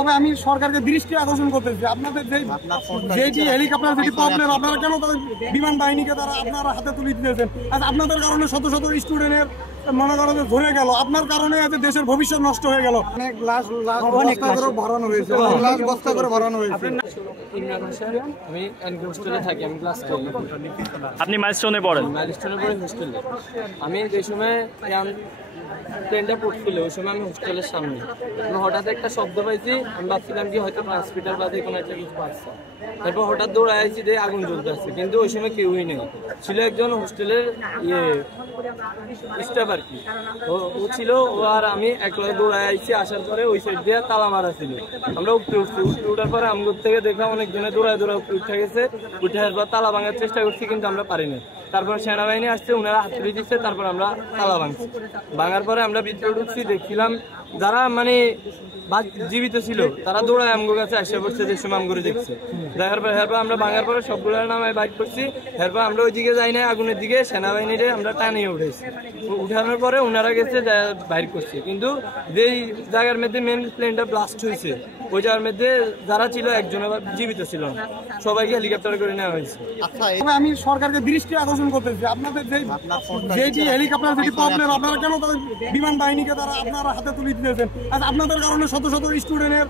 তবে আমি সরকারকে দৃষ্টি আকর্ষণ করতেছি, আপনাদের যে হেলিকপ্টার যেটি প্রবলেম, আপনারা কেন তাদের বিমান বাহিনীকে তারা আপনারা হাতে তুলে দিয়েছেন? আজ আপনাদের কারণে শত শত স্টুডেন্টের মনে করো যে ধরে গেল, আপনার কারণে আজ দেশের ভবিষ্যৎ নষ্ট হয়ে গেল। অনেক লাশ বস্তা করে ভরানো হয়েছে, লাশ বস্তা করে ভরানো হয়েছে। আমি হোস্টেলে থাকি, আমি ক্লাস করি। আপনি মাইলস্টোনে পড়েন? মাইলস্টোনে পড়ে হোস্টেলে। আমি যে সময় ট্রেনটা পড়ছিল ওই সময় আমি হোস্টেলের সামনে হঠাৎ একটা শব্দ পাইছি। আমি ভাবছিলাম কি হয়তো ট্রান্সমিটার বাদে কোনো একটা কিছু পাচ্ছে। তারপর হঠাৎ দৌড়ায় আইছি যে আগুন জ্বলতে আসছে, কিন্তু ওই সময় কেউই নেই। ছিল একজন হোস্টেলের স্টাফ আর কি, ও ছিল। ও আর আমি একলা দৌড়ায় আইছি। আসার পরে ওই সাইড দিয়ে তালা মারা ছিল। আমরা উপরে উঠছি, উঠার পরে আমগুর থেকে দেখলাম অনেকজনে দৌড়ায় উপরে উঠে গেছে। উঠে আসবার তালা ভাঙার চেষ্টা করছি, কিন্তু আমরা পারিনি। তারপর সেনাবাহিনী আসছে, ওনারা হাত তুলে দিচ্ছে। তারপর আমরা তালা ভাঙছি। ভাঙার পরে আমরা ভিতরে ঢুকছি, দেখছিলাম যারা মানে জীবিত ছিল তারা দৌড়ায় আমগো কাছে আসে পড়ছে, যে সময় আমগুলো দেখছে। দেখার পর এরপর আমরা ভাঙার পরে সবগুলোর নামায় বাইক করছি। এরপর আমরা ওই দিকে যাই না, আগুনের দিকে সেনাবাহিনীরে আমরা টানিয়ে উঠেছি। উঠানোর পরে ওনারা গেছে বাইর করছে, কিন্তু যেই জায়গার মধ্যে মেন প্লেনটা ব্লাস্ট হয়েছে ওই জায়গার মধ্যে যারা ছিল একজন জীবিত ছিল না, সবাইকে হেলিকপ্টার করে নেওয়া হয়েছে। আমি সরকারকে দৃষ্টি আকর্ষণ করতেছি, আপনাদের যে হেলিকপ্টার যেটি প্রবলেম, আপনারা কেন তাদের বিমান বাহিনীকে তারা আপনারা হাতে তুলে দিয়েছেন? আজ আপনাদের কারণে শত শত স্টুডেন্টের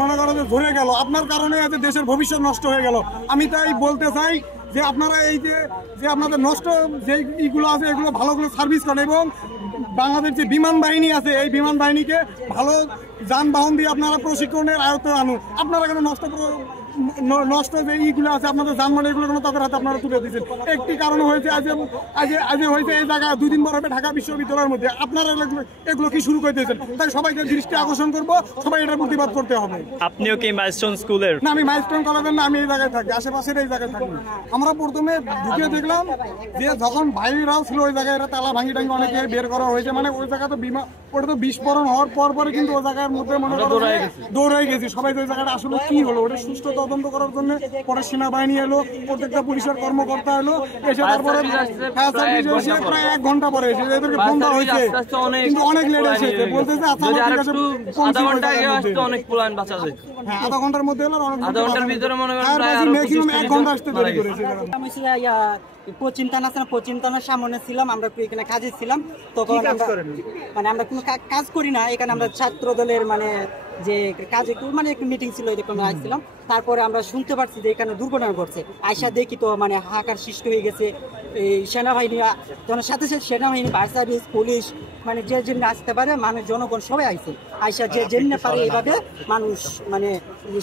মনে করো যে ধরে গেল, আপনার কারণে আজ দেশের ভবিষ্যৎ নষ্ট হয়ে গেল। আমি তাই বলতে চাই যে আপনারা এই যে আপনাদের নষ্ট যে ইগুলো আছে এগুলো ভালো করে সার্ভিস করেন, এবং বাংলাদেশ যে বিমান বাহিনী আছে এই বিমান বাহিনীকে ভালো যানবাহন দিয়ে আপনারা প্রশিক্ষণের আয়ত্তে আনুন। আপনারা কেন নষ্ট যে ইগুলো আছে আপনাদের যানবাহন এগুলো কেন তাদের হাতে আপনারা তুলে দিচ্ছেন? একটি কারণ হয়েছে আজ হয়েছে এই জায়গায় 2 দিন পর হবে ঢাকা বিশ্ববিদ্যালয়ের মধ্যে, আপনারা এগুলো কি শুরু করে দিয়েছেন? তাই সবাইকে দৃষ্টি আকর্ষণ করবো, সবাই এটার প্রতিবাদ করতে হবে। আপনিও কি মাইলস্টোন স্কুলের? না, আমি মাইলস্টোন কলেজের না, আমি এই জায়গায় থাকি, আশেপাশের এই জায়গায় থাকি। আমরা প্রথমে ঢুকে দেখলাম যে যখন বাইরেরাও ছিল ওই জায়গায়, এরা তালা ভাঙি টাঙ্গি অনেকে বের করা হয়েছে। মানে ওই জায়গা তো ওটা তো বিস্ফোরণ হওয়ার পরে কিন্তু ওই জায়গার মধ্যে মনে করো দৌড়াই গেছি সবাই। ওই জায়গাটা আসলে কি হলো ওটা সুষ্ঠু তদন্ত করার জন্য পরে সেনাবাহিনী এলো, প্রত্যেকটা পুলিশের কর্মকর্তা এলো, এসে তারপরে ফায়ার সার্ভিস এসে প্রায় 1 ঘন্টা পরে এসে এদেরকে ফোন দেওয়া হয়েছে, কিন্তু অনেক লেট এসেছে। বলতেছে আচ্ছা আধা ঘন্টা আগে আসতে অনেক প্ল্যান বাঁচা যায়। হ্যাঁ, আধা ঘন্টার মধ্যে এলো, আধা ঘন্টার ভিতরে মনে করেন ম্যাক্সিমাম 1 ঘন্টা আসতে দেরি করেছে। পশ্চিম থানার সামনে ছিলাম, আমরা এখানে কাজে ছিলাম। তখন মানে আমরা কোনো কাজ করি না এখানে, আমরা ছাত্র দলের মানে যে কাজে মানে একটু মিটিং ছিল, এরকম আসছিলাম। তারপরে আমরা শুনতে পারছি যে এখানে দুর্ঘটনা ঘটছে। আয়সা দেখি তো মানে হাহাকার সৃষ্টি হয়ে গেছে। এই সেনাবাহিনী সাথে সাথে সেনাবাহিনী, ফায়ার সার্ভিস, পুলিশ, মানে যে যেমনি আসতে পারে মানুষ, জনগণ সবাই আইছে। আয়সা যে যেমনি পারে এইভাবে মানুষ মানে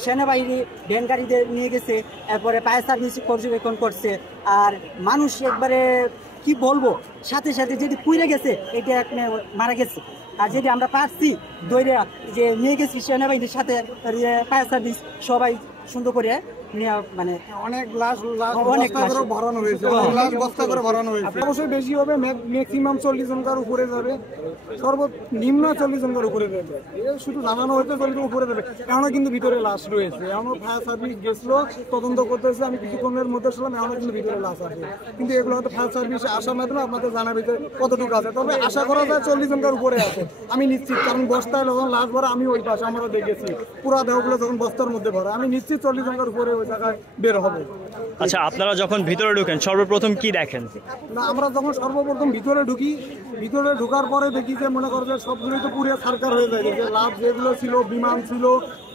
সেনাবাহিনী ভ্যান গাড়িতে নিয়ে গেছে, এরপরে ফায়ার সার্ভিস পর্যবেক্ষণ করছে। আর মানুষ একবারে কি বলবো, সাথে সাথে যেটি পুড়ে গেছে এটা মারা গেছে। আর যেটি আমরা পাচ্ছি দৌড়ে যে নিয়ে গেছি সেনাবাহিনীর সাথে ফায়ার সার্ভিস সবাই সুন্দর করে মানে অনেক লাশ ভরানো হয়েছে, লাশ বস্তা করে ভরানো হয়েছে। অবশ্যই বেশি হবে, ম্যাক্সিমাম 40 জনকার উপরে যাবে, সর্বনিম্ন 40 জনকার উপরে যাবে। শুধু জানানো হয়েছে 40 উপরে যাবে, এখনো কিন্তু ভিতরে লাশ রয়েছে। এখনো ফায়ার সার্ভিস গেছিল, তদন্ত করতেছে। আমি কিছুক্ষণের মধ্যে ছিলাম, এখনো কিন্তু ভিতরে লাশ আছে। কিন্তু এগুলো হয়তো ফায়ার সার্ভিস আসার মাধ্যমে আপনাদের জানাবে যে কতটুকু আছে। তবে আশা করা যায় 40 জনকার উপরে আছে, আমি নিশ্চিত। কারণ বস্তায় যখন লাশ ভরা, আমি ওই পাশে আমরা দেখেছি পুরা দেহগুলো যখন বস্তার মধ্যে ভরা, আমি নিশ্চিত 40 জনকার উপরে ওই জায়গায় বের হবে। আচ্ছা, আপনারা যখন ভিতরে ঢুকেন সর্বপ্রথম কি দেখেন? না, আমরা যখন সর্বপ্রথম ভিতরে ঢুকি, ভিতরে ঢোকার পরে দেখি যে মনে করো যে সবগুলোই তো পুড়ে ছারখার হয়ে যায়, যে লাশ যেগুলো ছিল, বিমান ছিল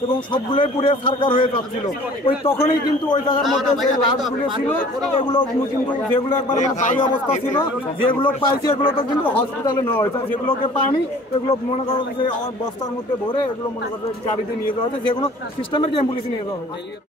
এবং সবগুলোই পুড়ে ছারখার হয়ে যাচ্ছিল। ওই তখনই কিন্তু ওই জায়গার মধ্যে যে লাশগুলো ছিল এগুলো কিন্তু যেগুলো একবার বাজে অবস্থা ছিল, যেগুলো পাইছি এগুলো তো কিন্তু হসপিটালে নেওয়া হয়েছে। যেগুলোকে পানি এগুলো মনে করো যে বস্তার মধ্যে ভরে এগুলো মনে করো গাড়িতে নিয়ে যাওয়া হয়েছে, যে কোনো সিস্টেমের অ্যাম্বুলেন্সে নিয়ে যাওয়া হয়েছে।